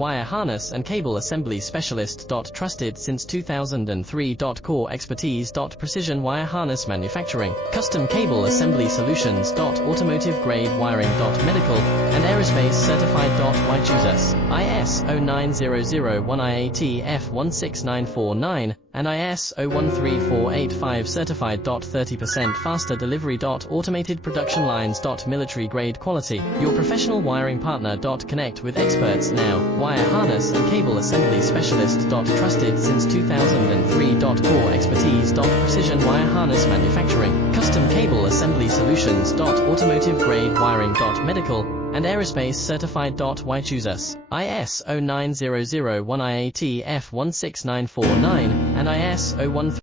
Wire harness and cable assembly specialist. Trusted since 2003. Core expertise. Precision wire harness manufacturing, custom cable assembly solutions. Automotive grade wiring. Medical and aerospace certified. Why choose us? ISO 9001 IATF 16949 and ISO 13485 certified. 30% faster delivery. Automated production lines. Military grade quality, your professional wiring partner. Connect with experts now. Wire harness and cable assembly specialist. Trusted since 2003. Core expertise. Precision wire harness manufacturing, custom cable assembly solutions. Automotive grade wiring. Medical and aerospace certified. Why choose us? ISO 9001 IATF 16949 and ISO 13485